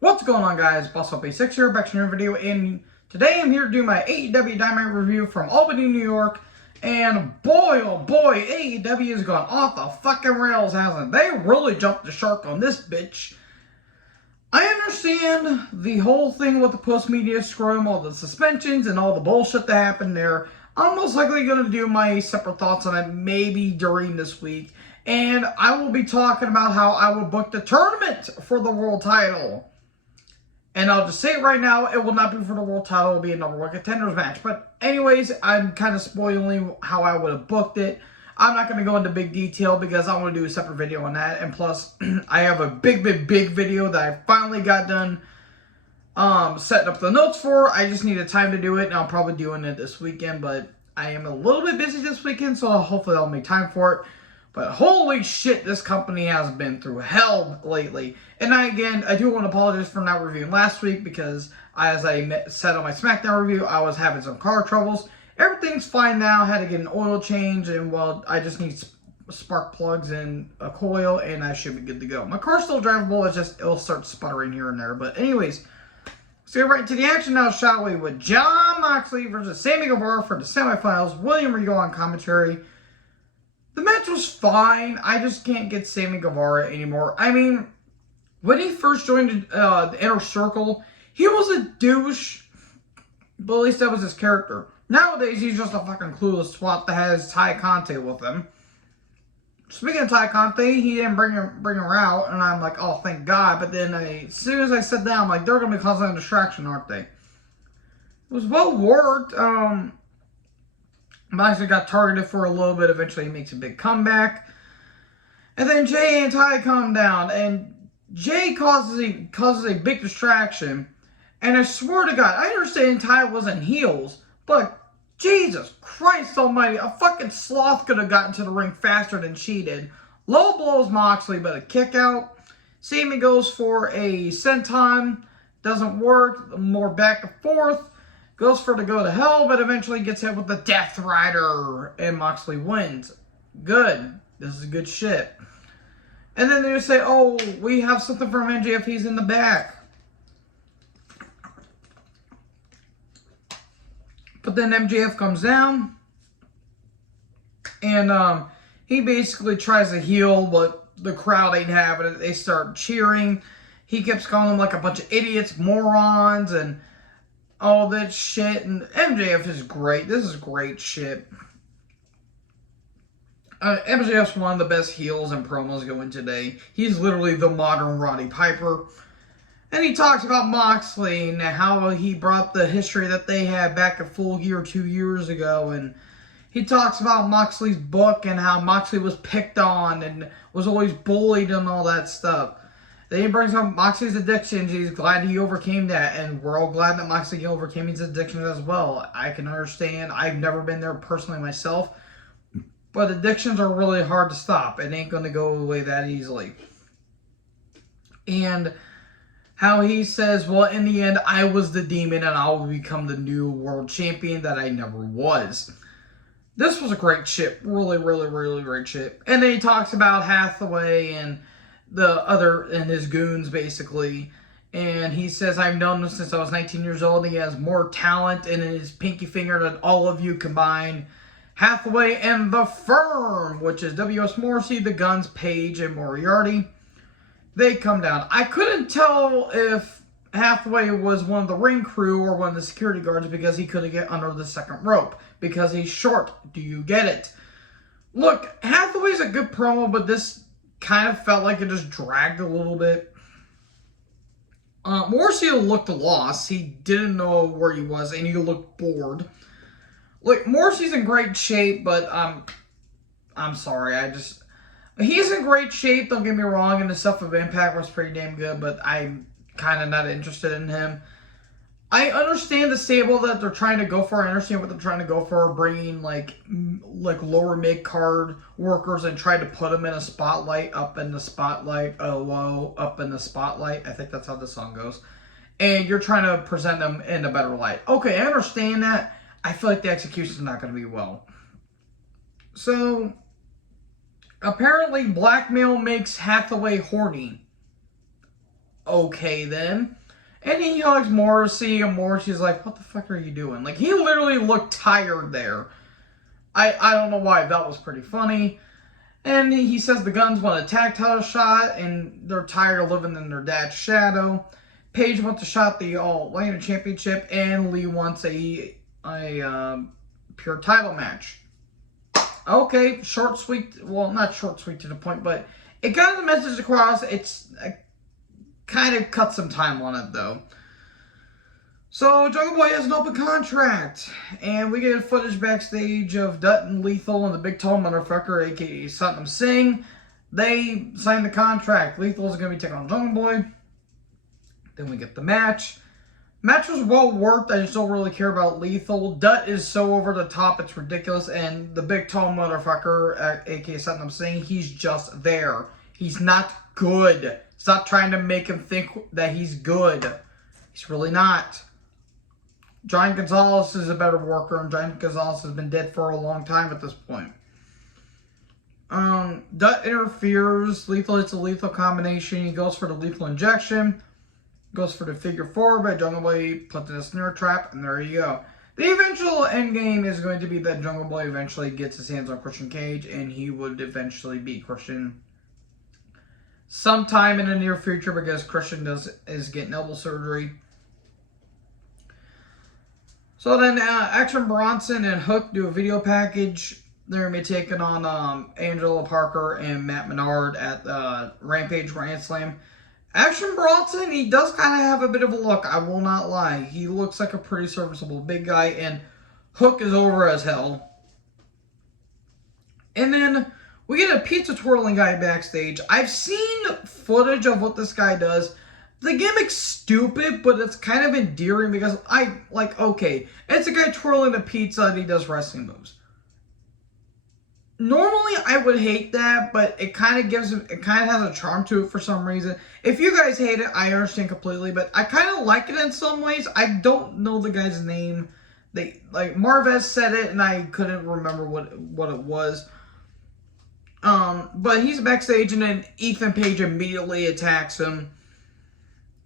What's going on, guys? BossUp86 here, back to another video, and today I'm here to do my AEW Dynamite review from Albany, New York, and boy, oh boy, AEW has gone off the fucking rails, hasn't it? They really jumped the shark on this bitch. I understand the whole thing with the post-media scrum, all the suspensions, and all the bullshit that happened there. I'm most likely going to do my separate thoughts on it maybe during this week, and I will be talking about how I will book the tournament for the world title. And I'll just say it right now, it will not be for the world title, it will be a number one contenders match. But anyways, I'm kind of spoiling how I would have booked it. I'm not going to go into big detail because I want to do a separate video on that. And plus, I have a big video that I finally got done setting up the notes for. I just needed time to do it, and I'll probably be doing it this weekend. But I am a little bit busy this weekend, so hopefully I'll make time for it. But holy shit, this company has been through hell lately. And I do want to apologize for not reviewing last week because, as I said on my SmackDown review, I was having some car troubles. Everything's fine now. I had to get an oil change, and well, I just need spark plugs and a coil, and I should be good to go. My car's still drivable. It's just it'll start sputtering here and there. But anyways, let's get right into the action now, shall we? With Jon Moxley versus Sammy Guevara for the semifinals. William Regal on commentary. The match was fine. I just can't get Sammy Guevara anymore. I mean, when he first joined the Inner Circle, he was a douche, but at least that was his character. Nowadays, he's just a fucking clueless twat that has Ty Conte with him. Speaking of Ty Conte, he didn't bring her out, and I'm like, oh, thank God. But then as soon as I said that, I'm like, they're going to be causing a distraction, aren't they? It was well worked. Moxley got targeted for a little bit. Eventually, he makes a big comeback. And then Jay and Ty come down. And Jay causes a big distraction. And I swear to God, I understand Ty wasn't heels. But Jesus Christ almighty, a fucking sloth could have gotten to the ring faster than she did. Low blows Moxley, but a kick out. Sammy goes for a senton. Doesn't work. More back and forth. Goes for to go to hell, but eventually gets hit with the Death Rider, and Moxley wins. Good. This is good shit. And then they just say, oh, we have something from MJF, he's in the back. But then MJF comes down, and he basically tries to heal, but the crowd ain't having it. They start cheering. He keeps calling them like a bunch of idiots, morons, and all that shit. And MJF is great. This is great shit. MJF's one of the best heels and promos going today. He's literally the modern Roddy Piper. And he talks about Moxley and how he brought the history that they had back a full year, 2 years ago. And he talks about Moxley's book and how Moxley was picked on and was always bullied and all that stuff. Then he brings up Moxley's addictions. He's glad he overcame that, and we're all glad that Moxley overcame his addictions as well. I can understand. I've never been there personally myself, but addictions are really hard to stop. It ain't going to go away that easily. And how he says, well, in the end, I was the demon, and I will become the new world champion that I never was. This was a great shit. Really, really, really great shit. And then he talks about Hathaway and his goons, basically. And he says, I've known him since I was 19 years old. He has more talent in his pinky finger than all of you combined. Hathaway and the Firm, which is W.S. Morrissey, the Guns, Page, and Moriarty. They come down. I couldn't tell if Hathaway was one of the ring crew or one of the security guards because he couldn't get under the second rope. Because he's short. Do you get it? Look, Hathaway's a good promo, but this kind of felt like it just dragged a little bit. Morrissey looked lost. He didn't know where he was, and he looked bored. Like, Morrissey's in great shape, but I'm sorry. He's in great shape, don't get me wrong, and the stuff of Impact was pretty damn good, but I'm kind of not interested in him. I understand the stable that they're trying to go for. I understand what they're trying to go for, bringing like lower mid-card workers and try to put them in a spotlight, up in the spotlight, low, up in the spotlight. I think that's how the song goes. And you're trying to present them in a better light. Okay, I understand that. I feel like the execution is not going to be well. So, apparently blackmail makes Hathaway horny. okay then. And he hugs Morrissey, and Morrissey's like, what the fuck are you doing? Like, he literally looked tired there. I don't know why. That was pretty funny. And he says the Guns want a tag title shot, and they're tired of living in their dad's shadow. Paige wants a shot at the All-Atlantic Championship, and Lee wants a pure title match. Okay, short, sweet. Well, not short, sweet to the point, but it got the message across. It's kind of cut some time on it, though. So, Jungle Boy has an open contract, and we get footage backstage of Dutton, Lethal, and the big tall motherfucker, a.k.a. Satnam Singh. They signed the contract. Lethal is going to be taking on Jungle Boy. Then we get the match. Match was well worked. I just don't really care about Lethal. Dutt is so over the top, it's ridiculous. And the big tall motherfucker, a.k.a. Satnam Singh, he's just there. He's not good. Stop trying to make him think that he's good. He's really not. Giant Gonzalez is a better worker, and Giant Gonzalez has been dead for a long time at this point. Dutt interferes. Lethal hits a lethal combination. He goes for the lethal injection. Goes for the figure four, but Jungle Boy puts in a snare trap, and there you go. The eventual end game is going to be that Jungle Boy eventually gets his hands on Christian Cage, and he would eventually beat Christian sometime in the near future, because Christian is getting elbow surgery. So then Action Bronson and Hook do a video package. They're going to be taking on Angela Parker and Matt Menard at Rampage Grand Slam. Action Bronson, he does kind of have a bit of a look, I will not lie. He looks like a pretty serviceable big guy, and Hook is over as hell. And then we get a pizza twirling guy backstage. I've seen footage of what this guy does. The gimmick's stupid, but it's kind of endearing because okay, it's a guy twirling a pizza and he does wrestling moves. Normally, I would hate that, but it kind of has a charm to it for some reason. If you guys hate it, I understand completely, but I kind of like it in some ways. I don't know the guy's name. Marvez said it, and I couldn't remember what it was. But he's backstage, and then Ethan Page immediately attacks him.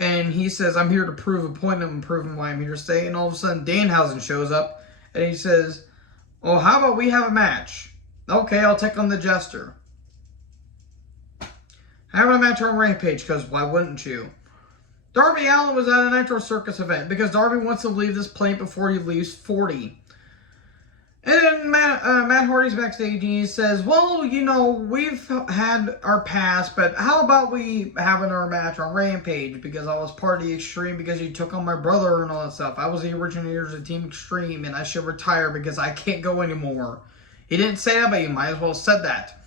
And he says, I'm here to prove a point and prove why I'm here to stay. And all of a sudden, Danhausen shows up. And he says, well, how about we have a match? Okay, I'll take on the Jester. Having a match on Rampage, because why wouldn't you? Darby Allin was at a Nitro Circus event, because Darby wants to leave this plant before he leaves 40. And then Matt Hardy's backstage, and he says, well, you know, we've had our past, but how about we having our match on Rampage? Because I was part of the Extreme, because you took on my brother and all that stuff. I was the originators of Team Extreme, and I should retire because I can't go anymore. He didn't say that, but he might as well have said that.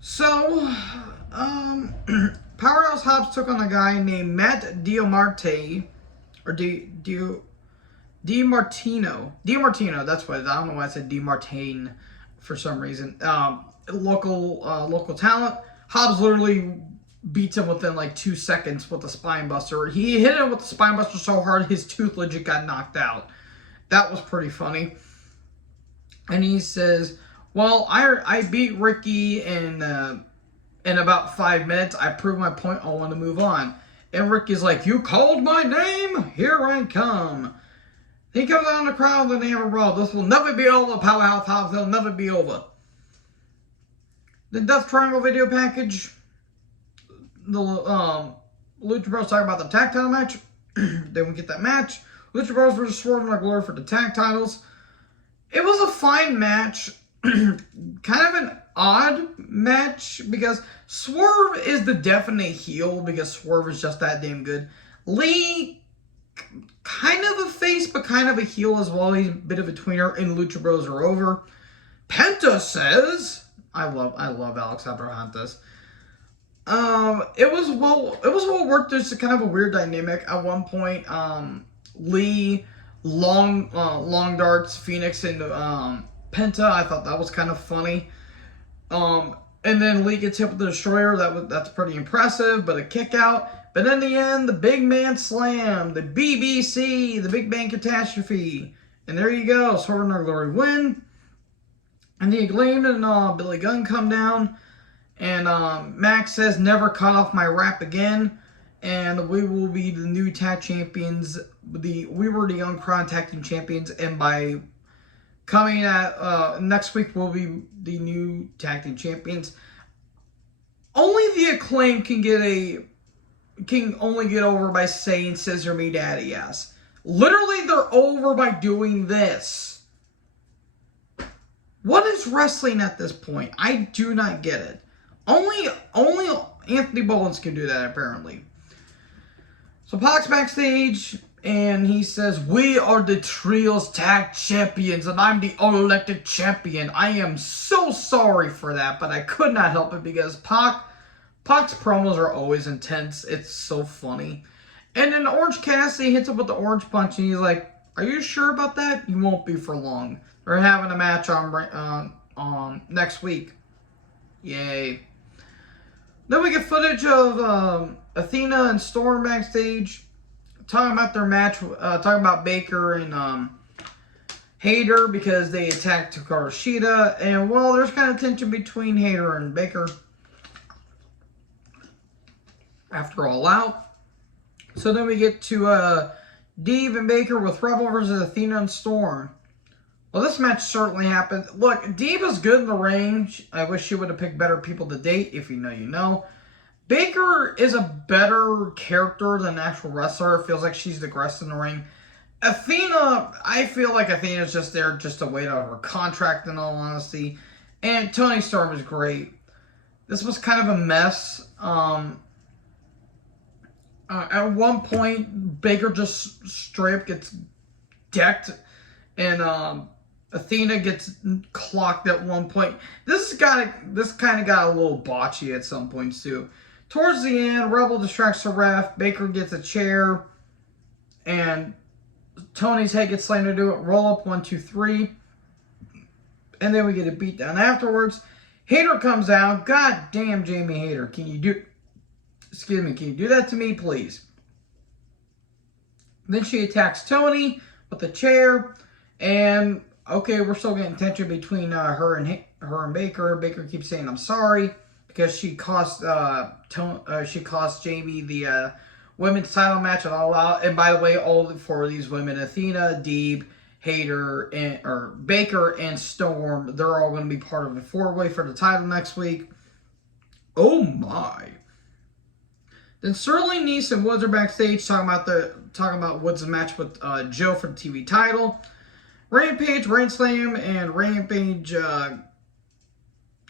So, Powerhouse Hobbs took on a guy named Matt Dio Marte, or DiMartino. DiMartino, that's what it is. I don't know why I said DiMartine for some reason. Local talent. Hobbs literally beats him within like 2 seconds with the spine buster. He hit him with the spine buster so hard his tooth legit got knocked out. That was pretty funny. And he says, well, I beat Ricky in about 5 minutes. I proved my point. I want to move on. And Ricky's like, you called my name? Here I come. He comes out in the crowd, and they have a brawl. This will never be over, Powerhouse Hobbs. It'll never be over. The Death Triangle video package. The Lucha Bros talking about the tag title match. Then we get that match. Lucha Bros versus Swerve and Glory for the tag titles. It was a fine match. Kind of an odd match because Swerve is the definite heel because Swerve is just that damn good. Lee, kind of a face, but kind of a heel as well. He's a bit of a tweener, and Lucha Bros are over. Penta says, I love Alex Abrahantes. It was well worked. There's kind of a weird dynamic at one point. Lee, long darts, Phoenix, and Penta. I thought that was kind of funny. And then Lee gets hit with the Destroyer. That's pretty impressive, but a kick out. But in the end, the big man slam, the BBC, the big man catastrophe. And there you go. Swerve and Glory win. And the Acclaimed and Billy Gunn come down. And Max says, never cut off my rap again. and we will be the new tag champions. We were the Uncrowned Tag Team Champions, and by coming at next week, we'll be the new tag team champions. Only the Acclaim can only get over by saying "Scissor me, Daddy." Yes, literally, they're over by doing this. What is wrestling at this point? I do not get it. Only Anthony Bowens can do that, apparently. So Pac's backstage, and he says, "We are the Trios Tag Champions, and I'm the unelected champion. I am so sorry for that, but I could not help it because Pac's promos are always intense. It's so funny." And then Orange Cassidy hits him with the orange punch, and he's like, "Are you sure about that? You won't be for long. They're having a match on next week." Yay. Then we get footage of Athena and Storm backstage, talking about their match, talking about Baker and Hayter because they attacked Hikaru Shida. And, well, there's kind of tension between Hayter and Baker after All Out. So then we get to Deeb and Baker with Rebel versus Athena and Storm. Well, this match certainly happened. Look, Deeb is good in the ring. I wish she would have picked better people to date. If you know, you know. Baker is a better character than an actual wrestler. It feels like she's digressed in the ring. Athena, I feel like Athena's just there just to wait out her contract, in all honesty. And Toni Storm is great. This was kind of a mess. At one point, Baker just straight up gets decked. And Athena gets clocked at one point. This kind of got a little botchy at some points too. Towards the end, Rebel distracts the ref. Baker gets a chair, and Tony's head gets slammed into it. Roll up 1, 2, 3, and then we get a beatdown afterwards. Hayter comes out. God damn, Jamie Hayter, can you do that to me, please? Then she attacks Tony with the chair. And, okay, we're still getting tension between her and Baker. Baker keeps saying, "I'm sorry," because she cost Jamie the women's title match at All Out. And by the way, all 4 of these women, Athena, Deeb, Hayter, Baker, and Storm, they're all going to be part of the 4-way for the title next week. Oh my. Then Sterling, Nese, and Woods are backstage talking about Woods' match with Joe for the TV title. Rampage, Grand Slam, and Rampage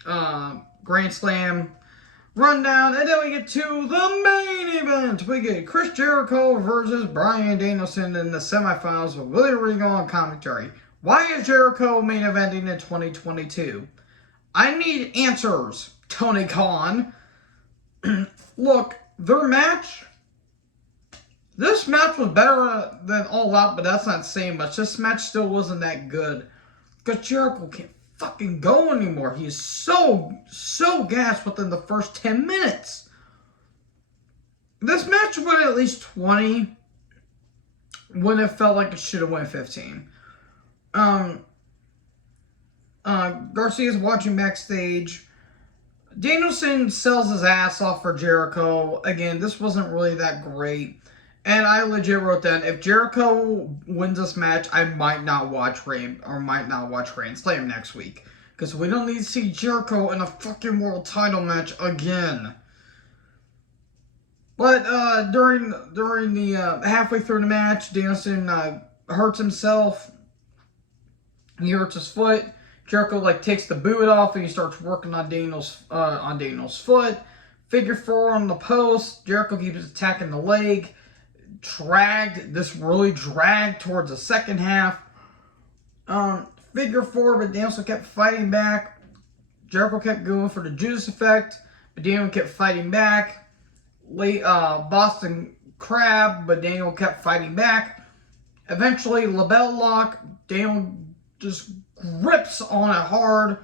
Grand Slam rundown. And then we get to the main event. We get Chris Jericho versus Bryan Danielson in the semifinals with Willie Regal on commentary. Why is Jericho main eventing in 2022? I need answers, Tony Khan. Look, this match was better than All Out, but that's not saying much. This match still wasn't that good. Because Jericho can't fucking go anymore. He is so gassed within the first 10 minutes. This match went at least 20 when it felt like it should have went 15. Garcia's watching backstage. Danielson sells his ass off for Jericho. Again, this wasn't really that great. And I legit wrote down, if Jericho wins this match, I might not watch Grand Slam next week. Because we don't need to see Jericho in a fucking world title match again. But during the halfway through the match, Danielson hurts himself. He hurts his foot. Jericho takes the boot off and he starts working on Daniel's foot. Figure 4 on the post. Jericho keeps attacking the leg. This really dragged towards the second half. Figure 4, but Danielson kept fighting back. Jericho kept going for the Judas effect, but Daniel kept fighting back. Boston Crab, but Daniel kept fighting back. Eventually, label lock. Daniel just grips on it hard.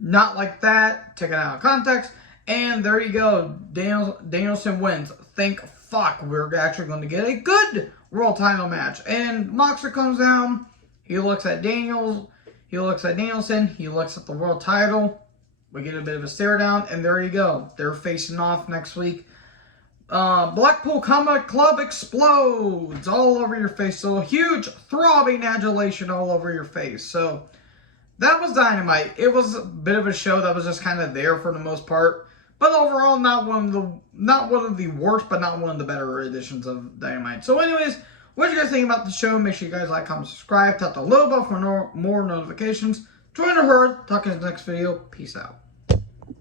Not like that. Take it out of context. And there you go. Danielson wins. Thank fuck, we're actually going to get a good world title match. And Moxley comes down. He looks at Danielson. He looks at the world title. We get a bit of a stare down. And there you go. They're facing off next week. Blackpool Combat Club explodes all over your face. So a huge throbbing adulation all over your face. So that was Dynamite. It was a bit of a show that was just kind of there for the most part. But overall, not one of the worst, but not one of the better editions of Dynamite. So anyways, what do you guys think about the show? Make sure you guys like, comment, subscribe. Tap the little bell for more notifications. Join the herd. Talk in the next video. Peace out.